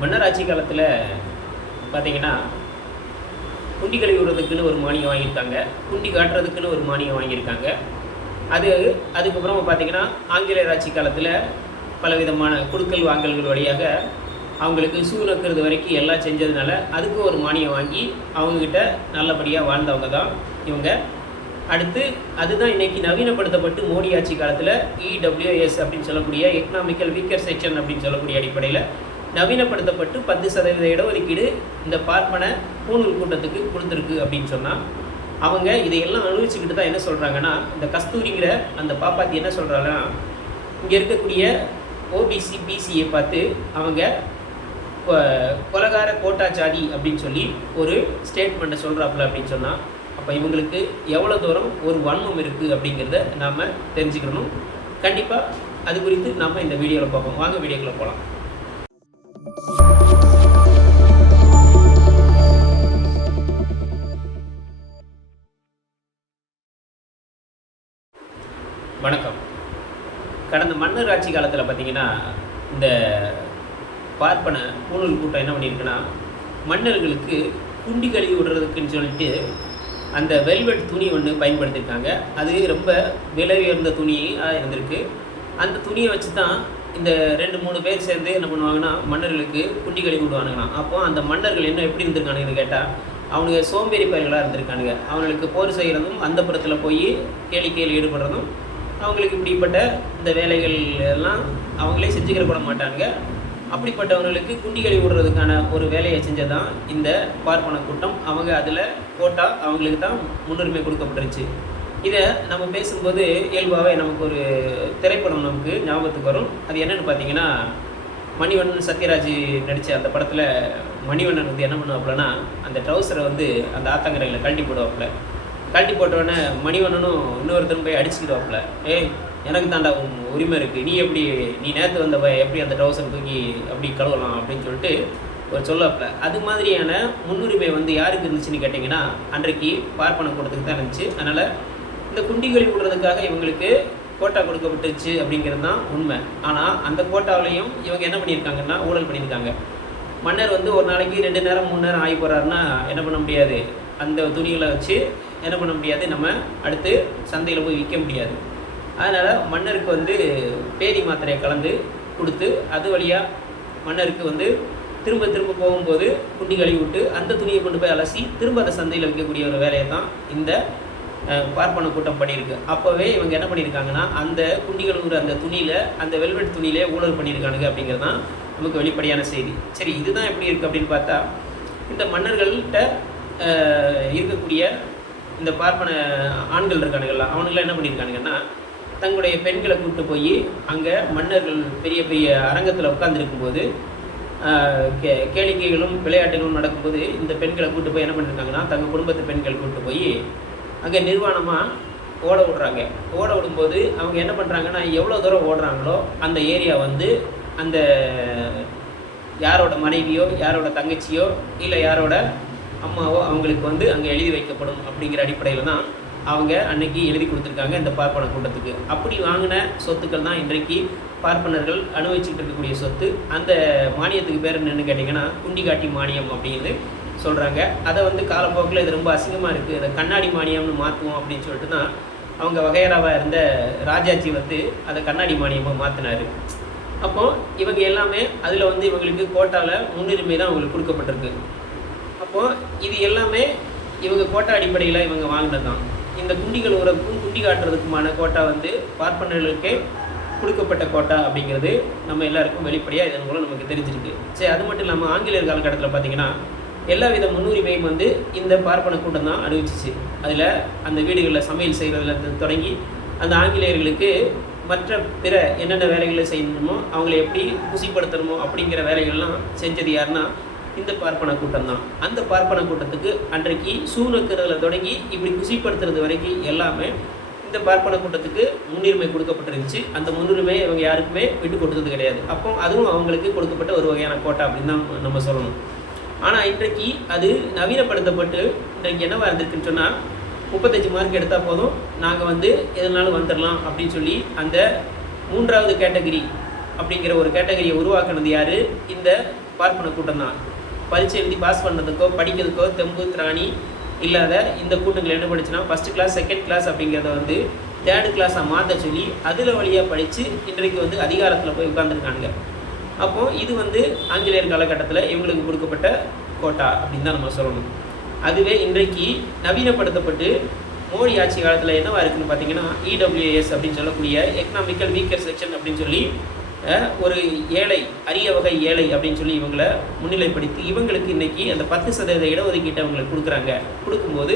மன்னர் ஆட்சி காலத்தில் பார்த்தீங்கன்னா குண்டி கழுவி விடுறதுக்குன்னு ஒரு மானியம் வாங்கியிருக்காங்க. குண்டி காட்டுறதுக்குன்னு ஒரு மானியம் வாங்கியிருக்காங்க. அது அதுக்கப்புறம் பார்த்தீங்கன்னா ஆங்கிலேயர் ஆட்சி காலத்தில் பலவிதமான குடுக்கல் வாங்கல்கள் வழியாக அவங்களுக்கு சூ நக்கிறது வரைக்கும் எல்லாம் செஞ்சதுனால அதுக்கு ஒரு மானியம் வாங்கி அவங்கக்கிட்ட நல்லபடியாக வாழ்ந்தவங்க தான் இவங்க. அடுத்து அதுதான் இன்றைக்கி நவீனப்படுத்தப்பட்டு மோடி ஆட்சி காலத்தில் இடபிள்யூஎஸ் அப்படின்னு சொல்லக்கூடிய எக்கனாமிக்கல் வீக்கர் செக்ஷன் அப்படின்னு சொல்லக்கூடிய அடிப்படையில் நவீனப்படுத்தப்பட்டு பத்து சதவீத இடஒதுக்கீடு இந்த பார்ப்பன பூணூல் கூட்டத்துக்கு கொடுத்துருக்கு அப்படின்னு சொன்னால் அவங்க இதையெல்லாம் அனுபவிச்சுக்கிட்டு தான் என்ன சொல்கிறாங்கன்னா இந்த கஸ்தூரிங்கிற அந்த பாப்பாத்தி என்ன சொல்கிறாங்கன்னா இங்கே இருக்கக்கூடிய ஓபிசி பிசியை பார்த்து அவங்க கொலகார கோட்டா ஜாதி அப்படின்னு சொல்லி ஒரு ஸ்டேட்மெண்ட்டை சொல்கிறாப்புல அப்படின்னு சொன்னால் அப்போ இவங்களுக்கு எவ்வளோ தூரம் ஒரு வன்மம் இருக்குது அப்படிங்கிறத நாம் தெரிஞ்சுக்கணும். கண்டிப்பாக அது குறித்து நாம் இந்த வீடியோவில் பார்ப்போம். வாங்க வீடியோக்குள்ளே போகலாம் கடந்த மன்னர் ஆட்சி காலத்தில் பார்த்தீங்கன்னா இந்த பார்ப்பன பூணூல் கூட்டம் என்ன பண்ணியிருக்குன்னா மன்னர்களுக்கு குண்டி கழுவி விடுறதுக்குன்னு சொல்லிட்டு அந்த வெல்வெட் துணி ஒன்று பயன்படுத்தியிருக்காங்க அது ரொம்ப விலை உயர்ந்த துணியாக இருந்திருக்கு. அந்த துணியை வச்சு தான் இந்த ரெண்டு மூணு பேர் சேர்ந்து என்ன பண்ணுவாங்கன்னா மன்னர்களுக்கு குண்டி கழுவி விடுவானுங்களாம். அப்போ அந்த மன்னர்கள் என்ன எப்படி இருந்திருக்கானுங்கன்னு கேட்டால் அவனுங்க சோம்பேறி பயிர்களாக இருந்திருக்கானுங்க. அவங்களுக்கு போர் செய்கிறதும் அந்த புறத்தில் போய் கேளிக்கையில் ஈடுபடுறதும் அவங்களுக்கு இப்படிப்பட்ட இந்த வேலைகள் எல்லாம் அவங்களே செஞ்சுக்கிற கூட மாட்டாங்க அப்படிப்பட்டவங்களுக்கு குண்டி விடுறதுக்கான ஒரு வேலையை செஞ்சதான் இந்த பார்ப்பன கூட்டம். அவங்க அதில் கோட்டா அவங்களுக்கு தான் முன்னுரிமை கொடுக்கப்பட்டுருச்சு. இதை நம்ம பேசும்போது இயல்பாகவே நமக்கு ஒரு திரைப்படம் நமக்கு ஞாபகத்துக்கு வரும். அது என்னென்னு பார்த்தீங்கன்னா மணிவண்ணன் சத்யராஜ் நடித்த அந்த படத்தில் மணிவண்ணன் வந்து என்ன பண்ணுவாப்புலன்னா அந்த ட்ரௌசரை வந்து அந்த ஆத்தங்கரையில் கழட்டி போடுவாப்புல. கழட்டி போட்டவுடனே மணிவண்ணனும் இன்னொருத்தரும் போய் அடிச்சுக்கிடுவாப்புல. ஏய் எனக்கு தாண்டா உன் உரிமை இருக்குது நீ எப்படி நீ நேற்று வந்த எப்படி அந்த ட்ரௌசர் தூக்கி அப்படி கழுவலாம்? அப்படின்னு சொல்லிட்டு ஒரு சொல்லாப்புல அது மாதிரியான முன்னுரிமை வந்து யாருக்கு இருந்துச்சுன்னு கேட்டிங்கன்னா அன்றைக்கு பார்ப்பனம் கூட்டத்துக்கு தான் இருந்துச்சு. அதனால் இந்த குண்டி விடுறதுக்காக இவங்களுக்கு கோட்டா கொடுக்கப்பட்டுச்சு அப்படிங்கிறது தான் உண்மை. ஆனால் அந்த கோட்டாவிலையும் இவங்க என்ன பண்ணியிருக்காங்கன்னா ஊழல் பண்ணியிருக்காங்க. மன்னர் வந்து ஒரு நாளைக்கு ரெண்டு நேரம் மூணு நேரம் ஆகி போகிறாருன்னா என்ன பண்ண முடியாது. அந்த துணிகளை வச்சு என்ன பண்ண முடியாது? நம்ம அடுத்து சந்தையில் போய் விற்க முடியாது. அதனால் மன்னருக்கு வந்து பேதி மாத்திரையை கலந்து கொடுத்து அது வழியாக மன்னருக்கு வந்து திரும்ப திரும்ப போகும்போது குண்டி கழுவி விட்டு அந்த துணியை கொண்டு போய் அலசி திரும்ப அதை சந்தையில் விற்கக்கூடிய ஒரு வேலையை தான் இந்த பார்ப்பன கூட்டம் பண்ணியிருக்கு. அப்போவே இவங்க என்ன பண்ணியிருக்காங்கன்னா அந்த குண்டி கழுவுற அந்த துணியில் அந்த வெல்வெட் துணியிலே ஊழல் பண்ணியிருக்கானுங்க அப்படிங்கிறது தான் நமக்கு வெளிப்படையான செய்தி. சரி இதுதான் எப்படி இருக்குது அப்படின்னு பார்த்தா இந்த மன்னர்கள்கிட்ட இருக்கக்கூடிய இந்த பார்ப்பன ஆண்கள் இருக்கானுங்கள்ல அவனுங்களாம் என்ன பண்ணியிருக்கானுங்கன்னா தங்களுடைய பெண்களை கூப்பிட்டு போய் அங்கே மன்னர்கள் பெரிய பெரிய அரங்கத்தில் உட்காந்துருக்கும்போது கே கேளிக்கைகளும் விளையாட்டுகளும் நடக்கும்போது இந்த பெண்களை கூப்பிட்டு போய் என்ன பண்ணியிருக்காங்கன்னா தங்கள் குடும்பத்து பெண்கள் கூப்பிட்டு போய் அங்கே நிர்வாணமாக ஓட விடுறாங்க. ஓட விடும்போது அவங்க என்ன பண்ணுறாங்கன்னா எவ்வளோ தூரம் ஓடுறாங்களோ அந்த ஏரியா வந்து அந்த யாரோட மனைவியோ யாரோட தங்கச்சியோ இல்லை யாரோட அம்மாவோ அவங்களுக்கு வந்து அங்கே எழுதி வைக்கப்படும் அப்படிங்கிற அடிப்படையில் தான் அவங்க அன்னைக்கு எழுதி கொடுத்துருக்காங்க இந்த பார்ப்பன கூட்டத்துக்கு. அப்படி வாங்கின சொத்துக்கள் தான் இன்றைக்கு பார்ப்பனர்கள் அனுபவிச்சுட்டு இருக்கக்கூடிய சொத்து. அந்த மானியத்துக்கு பேர் என்னென்னு கேட்டிங்கன்னா குண்டிகாட்டி மானியம் அப்படின்னு சொல்கிறாங்க அதை வந்து காலப்போக்கில் இது ரொம்ப அசிங்கமாக இருக்குது அதை கண்ணாடி மானியம்னு மாற்றுவோம் அப்படின்னு சொல்லிட்டு தான் அவங்க வகையறாவாக இருந்த ராஜாஜி வந்து அதை கண்ணாடி மானியமாக மாற்றினார் அப்போது இவங்க எல்லாமே அதில் வந்து இவங்களுக்கு கோட்டாவில் முன்னுரிமை தான் அவங்களுக்கு கொடுக்கப்பட்டிருக்கு. அப்போது இது எல்லாமே இவங்க கோட்டா அடிப்படையில் இவங்க வாங்கினது தான் இந்த குண்டிகள் உறவுக்கும் குண்டி காட்டுறதுக்குமான கோட்டா வந்து பார்ப்பனர்களுக்கே கொடுக்கப்பட்ட கோட்டா அப்படிங்கிறது நம்ம எல்லாருக்கும் வெளிப்படையாக இதன் மூலம் நமக்கு தெரிஞ்சிருக்கு. சரி அது மட்டும் இல்லாமல் ஆங்கிலேயர் காலகட்டத்தில் பார்த்தீங்கன்னா எல்லா வித முன்னுரிமையும் வந்து இந்த பார்ப்பன கூட்டம் தான் அனுபவிச்சிச்சு. அதில் அந்த வீடுகளில் சமையல் செய்கிறதுல தொடங்கி அந்த ஆங்கிலேயர்களுக்கு மற்ற பிற என்னென்ன வேலைகளை செய்யணுமோ அவங்களை எப்படி குசிப்படுத்தணுமோ அப்படிங்கிற வேலைகள்லாம் செஞ்சது யாருன்னா இந்த பார்ப்பன கூட்டம் தான் அந்த பார்ப்பன கூட்டத்துக்கு அன்றைக்கு சூனக்கிறதுல தொடங்கி இப்படி குசிப்படுத்துறது வரைக்கும் எல்லாமே இந்த பார்ப்பன கூட்டத்துக்கு முன்னுரிமை கொடுக்கப்பட்டிருந்துச்சு. அந்த முன்னுரிமையை இவங்க யாருக்குமே விட்டு கொடுத்தது கிடையாது. அப்போ அதுவும் அவங்களுக்கு கொடுக்கப்பட்ட ஒரு வகையான கோட்டா அப்படின்னு தான் நம்ம சொல்லணும். ஆனால் இன்றைக்கு அது நவீனப்படுத்தப்பட்டு இன்றைக்கு என்னவாக இருந்திருக்குன்னு சொன்னால் முப்பத்தஞ்சு மார்க் எடுத்தால் போதும். நாங்கள் வந்து எதனாலும் வந்துடலாம் அப்படின்னு சொல்லி அந்த மூன்றாவது கேட்டகரி அப்படிங்கிற ஒரு கேட்டகரியை உருவாக்குனது யார்? இந்த பார்ப்பன கூட்டம் தான் பரீட்சை எழுதி பாஸ் பண்ணதுக்கோ படிக்கிறதுக்கோ தெம்பு திராணி இல்லாத இந்த கூட்டங்கள் என்ன படிச்சுன்னா ஃபஸ்ட் கிளாஸ் செகண்ட் கிளாஸ் அப்படிங்கிறத வந்து தேர்டு கிளாஸாக மாற்ற சொல்லி அதில் வழியாக படித்து இன்றைக்கு வந்து அதிகாரத்தில் போய் உட்காந்துருக்கானுங்க அப்போது இது வந்து ஆங்கிலேயர் காலகட்டத்தில் இவங்களுக்கு கொடுக்கப்பட்ட கோட்டா அப்படின்னு தான் நம்ம சொல்லணும். அதுவே இன்றைக்கு நவீனப்படுத்தப்பட்டு மோடி ஆட்சி காலத்தில் என்னவா இருக்குன்னு பார்த்தீங்கன்னா இடபிள்யூஎஸ் அப்படின்னு சொல்லக்கூடிய எக்கனாமிக்கல் வீக்கர் செக்ஷன் அப்படின்னு சொல்லி ஒரு ஏழை அரிய வகை ஏழை அப்படின்னு சொல்லி இவங்களை முன்னிலைப்படுத்தி இவங்களுக்கு இன்னைக்கு அந்த பத்து சதவீத இடஒதுக்கீட்டை அவங்களுக்கு கொடுக்குறாங்க. கொடுக்கும்போது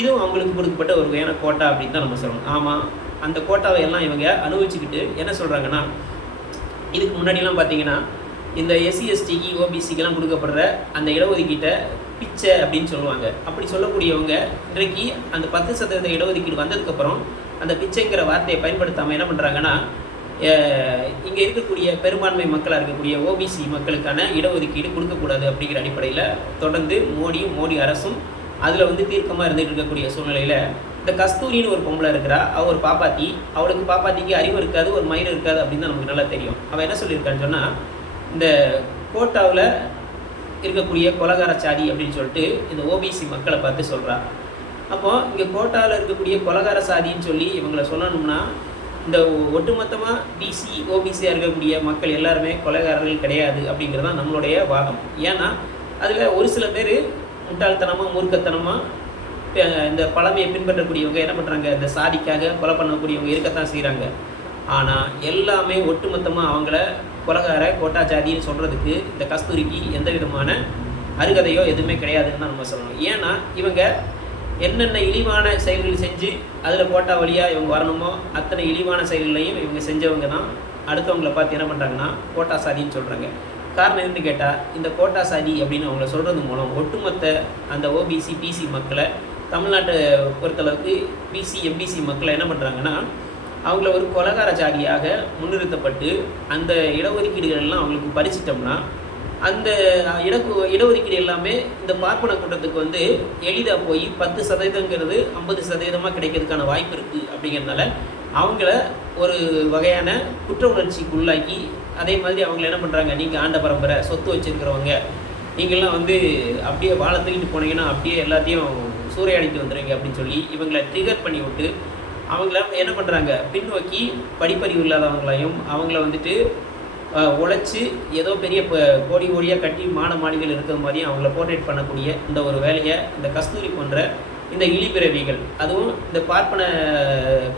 இதுவும் அவங்களுக்கு கொடுக்கப்பட்ட ஒரு வகையான கோட்டா அப்படின்னு தான் நம்ம சொல்லணும். ஆமாம் அந்த கோட்டாவை எல்லாம் இவங்க அனுபவிச்சுக்கிட்டு என்ன சொல்கிறாங்கன்னா இதுக்கு முன்னாடிலாம் பார்த்தீங்கன்னா இந்த எஸ்சி எஸ்டிக்கு ஓபிசிக்கெல்லாம் கொடுக்கப்படுற அந்த இடஒதுக்கீட்டை பிச்சை அப்படின்னு சொல்லுவாங்க. அப்படி சொல்லக்கூடியவங்க இன்றைக்கு அந்த பத்து சதவீத இடஒதுக்கீடு வந்ததுக்கப்புறம் அந்த பிச்சைங்கிற வார்த்தையை பயன்படுத்தாமல் என்ன பண்ணுறாங்கன்னா இங்கே இருக்கக்கூடிய பெரும்பான்மை மக்களாக இருக்கக்கூடிய ஓபிசி மக்களுக்கான இடஒதுக்கீடு கொடுக்கக்கூடாது அப்படிங்கிற அடிப்படையில் தொடர்ந்து மோடியும் மோடி அரசும் அதில் வந்து தீர்க்கமாக இருந்துகிட்டு இருக்கக்கூடிய சூழ்நிலையில் இந்த கஸ்தூரின்னு ஒரு பொம்பளை இருக்கிறா. அவள் ஒரு பாப்பாத்தி. அவளுக்கு பாப்பாத்திக்கு அறிவு இருக்காது ஒரு மயிர் இருக்காது அப்படின்னு தான் நமக்கு நல்லா தெரியும். அவள் என்ன சொல்லியிருக்கான்னு சொன்னால் இந்த கோட்டாவில் இருக்கக்கூடிய கொலகார சாதி அப்படின்னு சொல்லிட்டு இந்த ஓபிசி மக்களை பார்த்து சொல்கிறா அப்போது இங்கே கோட்டாவில் இருக்கக்கூடிய கொலகார சாதின்னு சொல்லி இவங்களை சொல்லணும்னா இந்த ஒட்டுமொத்தமாக பிசி ஓபிசியாக இருக்கக்கூடிய மக்கள் எல்லாருமே கொலைகாரர்கள் கிடையாது அப்படிங்கிறது தான் நம்மளுடைய வாதம். ஏன்னா அதில் ஒரு சில பேர் முட்டாள்தனமாக மூர்க்கத்தனமாக இந்த பழமையை பின்பற்றக்கூடியவங்க என்ன பண்ணுறாங்க இந்த சாதிக்காக கொலை பண்ணக்கூடியவங்க இருக்கத்தான் செய்கிறாங்க ஆனால் எல்லாமே ஒட்டுமொத்தமாக அவங்கள கொலகார கோட்டா ஜாதின்னு சொல்கிறதுக்கு இந்த கஸ்தூரிக்கு எந்த விதமான அருகதையோ எதுவுமே கிடையாதுன்னு தான் நம்ம சொல்லணும். ஏன்னா இவங்க என்னென்ன இழிவான செயல்கள் செஞ்சு அதில் போட்டா வழியாக இவங்க வரணுமோ அத்தனை இழிவான செயல்களையும் இவங்க செஞ்சவங்க தான். அடுத்தவங்கள பார்த்து என்ன பண்ணுறாங்கன்னா கோட்டா சாதின்னு சொல்கிறாங்க காரணம் என்னன்னு கேட்டால் இந்த கோட்டா சாதி அப்படின்னு அவங்கள சொல்கிறது மூலம் ஒட்டுமொத்த அந்த ஓபிசி பிசி மக்களை தமிழ்நாட்டை பொறுத்தளவுக்கு பிசி எம்பிசி மக்களை என்ன பண்ணுறாங்கன்னா அவங்கள ஒரு கொலகார ஜாதியாக முன்னிறுத்தப்பட்டு அந்த இடஒதுக்கீடுகள் எல்லாம் அவங்களுக்கு பறிச்சிட்டோம்னா அந்த இடக்கு இடஒதுக்கீடு எல்லாமே இந்த பார்ப்பன கூட்டத்துக்கு வந்து எளிதாக போய் பத்து சதவீதங்கிறது ஐம்பது சதவீதமாக கிடைக்கிறதுக்கான வாய்ப்பு இருக்குது அப்படிங்கிறதுனால அவங்கள ஒரு வகையான குற்ற உணர்ச்சிக்கு உள்ளாக்கி அதே மாதிரி அவங்கள என்ன பண்ணுறாங்க நீங்கள் ஆண்ட பரம்பரை சொத்து வச்சுருக்கிறவங்க நீங்கள்லாம் வந்து அப்படியே வாழை தூக்கிட்டு போனீங்கன்னா அப்படியே எல்லாத்தையும் சூறையாடிட்டு வந்துடுங்க அப்படின்னு சொல்லி இவங்களை ட்ரிகர் பண்ணி விட்டு அவங்கள என்ன பண்ணுறாங்க பின்னோக்கி படிப்பறிவு இல்லாதவங்களையும் அவங்கள வந்துட்டு உழைச்சி ஏதோ பெரிய கோடி கோடியாக கட்டி மான மாளிகள் இருக்கிற மாதிரியும் அவங்கள போர்ட்ரேட் பண்ணக்கூடிய இந்த ஒரு வேலையை இந்த கஸ்தூரி போன்ற இந்த இழிபிறவிகள் அதுவும் இந்த பார்ப்பன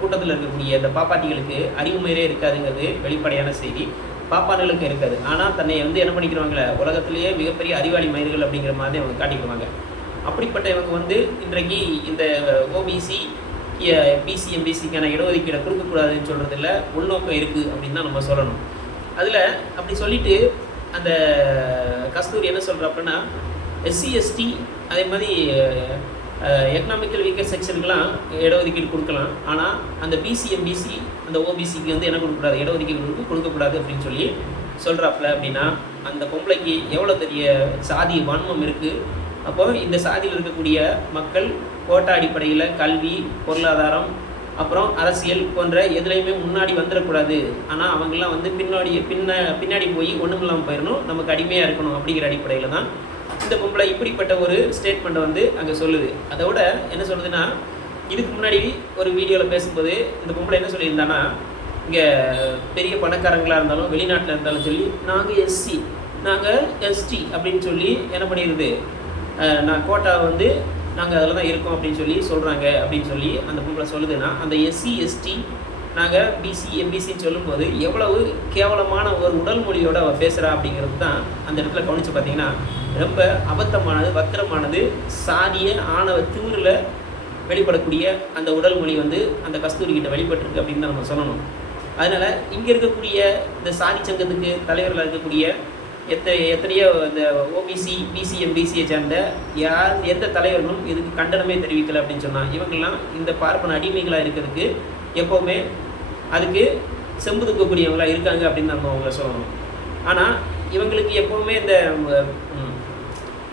கூட்டத்தில் இருக்கக்கூடிய இந்த பாப்பாட்டிகளுக்கு அறிவுமையிலே இருக்காதுங்கிறது வெளிப்படையான செய்தி. பாப்பாடுகளுக்கு இருக்காது. ஆனால் தன்னை வந்து என்ன பண்ணிக்கிறாங்களே உலகத்திலேயே மிகப்பெரிய அறிவாளி மயிர்கள் அப்படிங்கிற மாதிரி அவங்க காட்டிக்குவாங்க அப்படிப்பட்ட இவங்க வந்து இன்றைக்கு இந்த ஓபிசி பிசி எம்பிசிக்கான இடஒதுக்கீடை கொடுக்கக்கூடாதுன்னு சொல்கிறதுல உள்நோக்கம் இருக்குது அப்படின்னு தான் நம்ம சொல்லணும். அதில் அப்படி சொல்லிட்டு அந்த கஸ்தூரி என்ன சொல்கிறப்பன்னா எஸ்சி எஸ்டி அதே மாதிரி எக்கனாமிக்கல் வீக்கர் செக்ஷனுக்கெலாம் இடஒதுக்கீடு கொடுக்கலாம். ஆனால் அந்த பிசிஎம்பிசி அந்த ஓபிசிக்கு வந்து என்ன கொடுக்கக்கூடாது? இடஒதுக்கீடு கொடுக்க- கொடுக்கக்கூடாது அப்படின்னு சொல்லி சொல்கிறாப்புல அப்படின்னா அந்த பொம்பளைக்கு எவ்வளோ பெரிய சாதி வன்மம் இருக்குது அப்போ இந்த சாதியில் இருக்கக்கூடிய மக்கள் கோட்டா அடிப்படையில் கல்வி பொருளாதாரம் அப்புறம் அரசியல் போன்ற எதுலேயுமே முன்னாடி வந்துடக்கூடாது ஆனால் அவங்கெல்லாம் வந்து பின்னாடி பின்ன பின்னாடி போய் ஒன்றும் இல்லாமல் போயிடணும் நமக்கு அடிமையாக இருக்கணும் அப்படிங்கிற அடிப்படையில் தான் இந்த பொம்பளை இப்படிப்பட்ட ஒரு ஸ்டேட்மெண்ட்டை வந்து அங்கே சொல்லுது. அதோட என்ன சொல்லுதுன்னா இதுக்கு முன்னாடி ஒரு வீடியோவில் பேசும்போது இந்த பொம்பளை என்ன சொல்லியிருந்தான்னா இங்கே பெரிய பணக்காரங்களாக இருந்தாலும் வெளிநாட்டில் இருந்தாலும் சொல்லி நாங்கள் எஸ்சி நாங்கள் எஸ்டி அப்படின்னு சொல்லி என்ன பண்ணிடுது நான் கோட்டா வந்து நாங்கள் அதில் தான் இருக்கோம் அப்படின்னு சொல்லி சொல்கிறாங்க அப்படின்னு சொல்லி அந்த பொம்பளை சொல்லுதுன்னா அந்த எஸ்சி எஸ்டி நாங்கள் பிசி எம்பிசின்னு சொல்லும்போது எவ்வளவு கேவலமான ஒரு உடல் மொழியோட அவள் பேசுகிறா அப்படிங்கிறது தான் அந்த இடத்துல கவனித்து பார்த்தீங்கன்னா ரொம்ப அபத்தமானது பத்திரமானது சாதிய ஆணவ திமிரில் வெளிப்படக்கூடிய அந்த உடல் மொழி வந்து அந்த கஸ்தூரி கிட்ட வெளிப்பட்டிருக்கு அப்படின்னு தான் நம்ம சொல்லணும். அதனால் இங்கே இருக்கக்கூடிய இந்த சாதி சங்கத்துக்கு தலைவர்களாக இருக்கக்கூடிய எத்தனை எத்தனையோ இந்த ஓபிசி பிசி எம்பிசியை சேர்ந்த யார் எந்த தலைவர்களும் இதுக்கு கண்டனமே தெரிவிக்கலை அப்படின்னு சொன்னால் இவங்கெல்லாம் இந்த பார்ப்பன அடிமைகளாக இருக்கிறதுக்கு எப்போவுமே அதுக்கு செம்புதுக்கக்கூடியவங்களாக இருக்காங்க அப்படின்னு நம்ம அவங்கள சொல்லணும். ஆனால் இவங்களுக்கு எப்போவுமே இந்த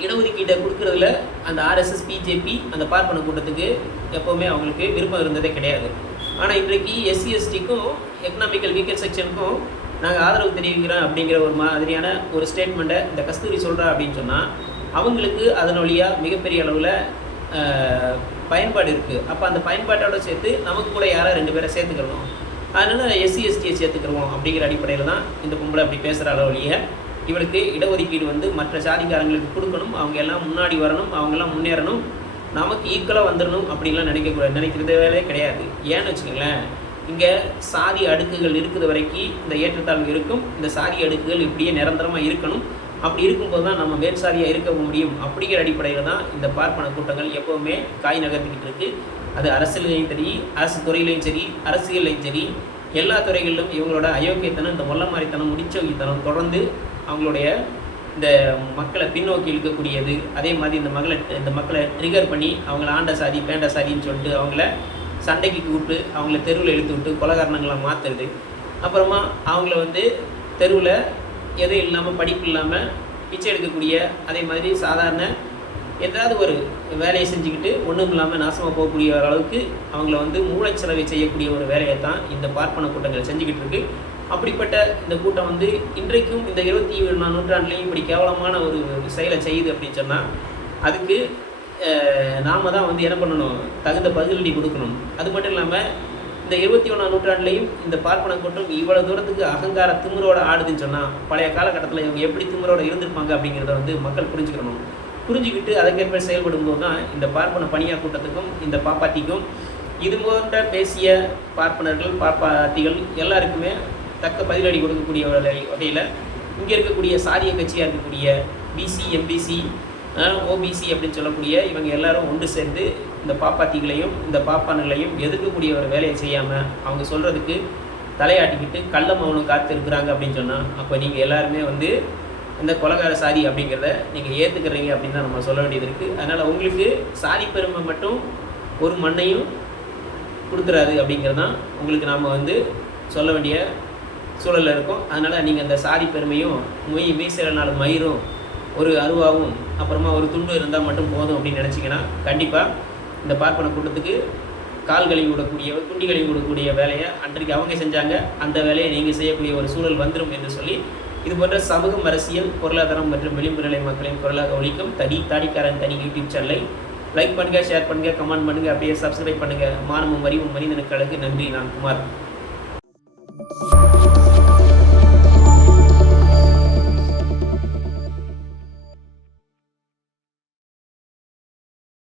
இடஒதுக்கீட்டை கொடுக்குறதுல அந்த ஆர்எஸ்எஸ் பிஜேபி அந்த பார்ப்பன கூட்டத்துக்கு எப்போவுமே அவங்களுக்கு விருப்பம் இருந்ததே கிடையாது. ஆனால் இன்றைக்கு எஸ்சி எஸ்டிக்கும் எக்கனாமிக்கல் வீக்கர் செக்ஷனுக்கும் நாங்கள் ஆதரவு தெரிவிக்கிறோம் அப்படிங்கிற ஒரு மாதிரியான ஒரு ஸ்டேட்மெண்ட்டை இந்த கஸ்தூரி சொல்கிறா அப்படின்னு சொன்னால் அவங்களுக்கு அதன் வழியாக மிகப்பெரிய அளவில் பயன்பாடு இருக்குது அப்போ அந்த பயன்பாட்டோட சேர்த்து நமக்கு கூட யாரை ரெண்டு பேரை சேர்த்துக்கிறோம் அதனால் எஸ்சி எஸ்டியை சேர்த்துக்கிறோம் அப்படிங்கிற அடிப்படையில் தான் இந்த பொம்பளை அப்படி பேசுகிற அளவுலேயே இவளுக்கு இடஒதுக்கீடு வந்து மற்ற சாதிக்காரங்களுக்கு கொடுக்கணும். அவங்க எல்லாம் முன்னாடி வரணும் அவங்கெல்லாம் முன்னேறணும். நமக்கு ஈக்குவலாக வந்துடணும் அப்படின்லாம் நினைக்கக்கூடாது நினைக்கிறதே கிடையாது. ஏன்னு வச்சுக்கோங்களேன் இங்கே சாதி அடுக்குகள் இருக்கிற வரைக்கும் இந்த ஏற்றத்தாழ்வு இருக்கும். இந்த சாதி அடுக்குகள் இப்படியே நிரந்தரமாக இருக்கணும். அப்படி இருக்கும்போது தான் நம்ம மேல் சாதியாக இருக்க முடியும். அப்படிங்கிற அடிப்படையில் தான் இந்த பார்ப்பன கூட்டங்கள் எப்போவுமே காய் நகர்த்திக்கிட்டு இருக்கு. அது அரசியலையும் சரி அரசு துறையிலையும் சரி அரசியல்லையும் சரி எல்லா துறைகளிலும் இவங்களோட அயோக்கியத்தனம் இந்த மொல்ல மாதிரித்தனம் முடிச்சவங்கித்தனம் தொடர்ந்து அவங்களுடைய இந்த மக்களை பின்னோக்கி இழுக்கக்கூடியது. அதே மாதிரி இந்த மக்களை இந்த மக்களை ட்ரிகர் பண்ணி அவங்கள ஆண்ட சாதி பேண்ட சாதின்னு சொல்லிட்டு அவங்கள சண்டைக்கு கூப்பிட்டு அவங்கள தெருவில் இழுத்து விட்டு கொலகாரணங்களை மாற்றுறது அப்புறமா அவங்கள வந்து தெருவில் எதுவும் இல்லாமல் படிப்பு இல்லாமல் பிச்சை எடுக்கக்கூடிய அதே மாதிரி சாதாரண ஏதாவது ஒரு வேலையை செஞ்சுக்கிட்டு ஒன்றும் இல்லாமல் நாசமாக போகக்கூடிய அளவுக்கு அவங்கள வந்து மூளைச்சலவை செய்யக்கூடிய ஒரு வேலையை தான் இந்த பார்ப்பன கூட்டங்கள் செஞ்சுக்கிட்டு இருக்கு. அப்படிப்பட்ட இந்த கூட்டம் வந்து இன்றைக்கும் இந்த இருபத்தி ஒன்றாம் நூற்றாண்டுலேயும் இப்படி கேவலமான ஒரு செயலை செய்யுது அப்படின்னு சொன்னால் அதுக்கு நாம தான் வந்து என்ன பண்ணணும்? தகுந்த பதிலடி கொடுக்கணும். அது மட்டும் இல்லாமல் இந்த இருபத்தி ஒன்றாம் நூற்றாண்டுலையும் இந்த பார்ப்பன கூட்டம் இவ்வளோ தூரத்துக்கு அகங்கார திமிரோட ஆடுதுன்னு சொன்னால் பழைய காலகட்டத்தில் இவங்க எப்படி திமிரோட இருந்திருப்பாங்க அப்படிங்கிறத வந்து மக்கள் புரிஞ்சுக்கணும். புரிஞ்சுக்கிட்டு அதுக்கேற்ப செயல்படும் போது தான் இந்த பார்ப்பன பணியா கூட்டத்துக்கும் இந்த பாப்பாத்திக்கும் இது போன்ற பேசிய பார்ப்பனர்கள் பார்ப்பாத்திகள் எல்லாருக்குமே தக்க பதிலடி கொடுக்கக்கூடிய வகையில் இங்கே இருக்கக்கூடிய சாதிய கட்சியாக இருக்கக்கூடிய பிசி எம்பிசி ஓபிசி அப்படின்னு சொல்லக்கூடிய இவங்க எல்லாரும் ஒன்று சேர்ந்து இந்த பாப்பாத்திகளையும் இந்த பாப்பான்களையும் எதிர்க்கக்கூடிய ஒரு வேலையை செய்யாமல் அவங்க சொல்கிறதுக்கு தலையாட்டிக்கிட்டு கள்ள மௌனம் காத்து இருக்கிறாங்க அப்படின்னு சொன்னால் அப்போ நீங்கள் எல்லாருமே வந்து இந்த கொலகார சாதி அப்படிங்கிறத நீங்கள் ஏற்றுக்கிறீங்க அப்படின்னு தான் நம்ம சொல்ல வேண்டியது இருக்குது அதனால் உங்களுக்கு சாதி பெருமை மட்டும் ஒரு மண்ணையும் கொடுத்துறாது அப்படிங்கிறது தான் உங்களுக்கு நாம் வந்து சொல்ல வேண்டிய சூழலில் இருக்கும். அதனால் நீங்கள் அந்த சாதி பெருமையும் மொய் மீசல நாள் மயிரும் ஒரு அருவாவும் அப்புறமா ஒரு துண்டு இருந்தால் மட்டும் போதும் அப்படின்னு நினச்சிங்கன்னா கண்டிப்பாக இந்த பார்ப்பன கூட்டத்துக்கு கால் கழுவி விடக்கூடிய துண்டி கழுவி விடக்கூடிய வேலையை அன்றைக்கு அவங்க செஞ்சாங்க. அந்த வேலையை நீங்கள் செய்யக்கூடிய ஒரு சூழல் வந்துடும் என்று சொல்லி இது போன்ற சமூகம் அரசியல் பொருளாதாரம் மற்றும் விளிம்பு நிலை மக்களின் குரலாக ஒழிக்கும் தடி தாடிக்காரன் தனி யூடியூப் சேனலை லைக் பண்ணுங்கள் ஷேர் பண்ணுங்கள் கமெண்ட் பண்ணுங்கள் அப்படியே சப்ஸ்கிரைப் பண்ணுங்கள் மானமும் அறிவும் மனிதனுக்கு அழகு. நன்றி நான் குமார்.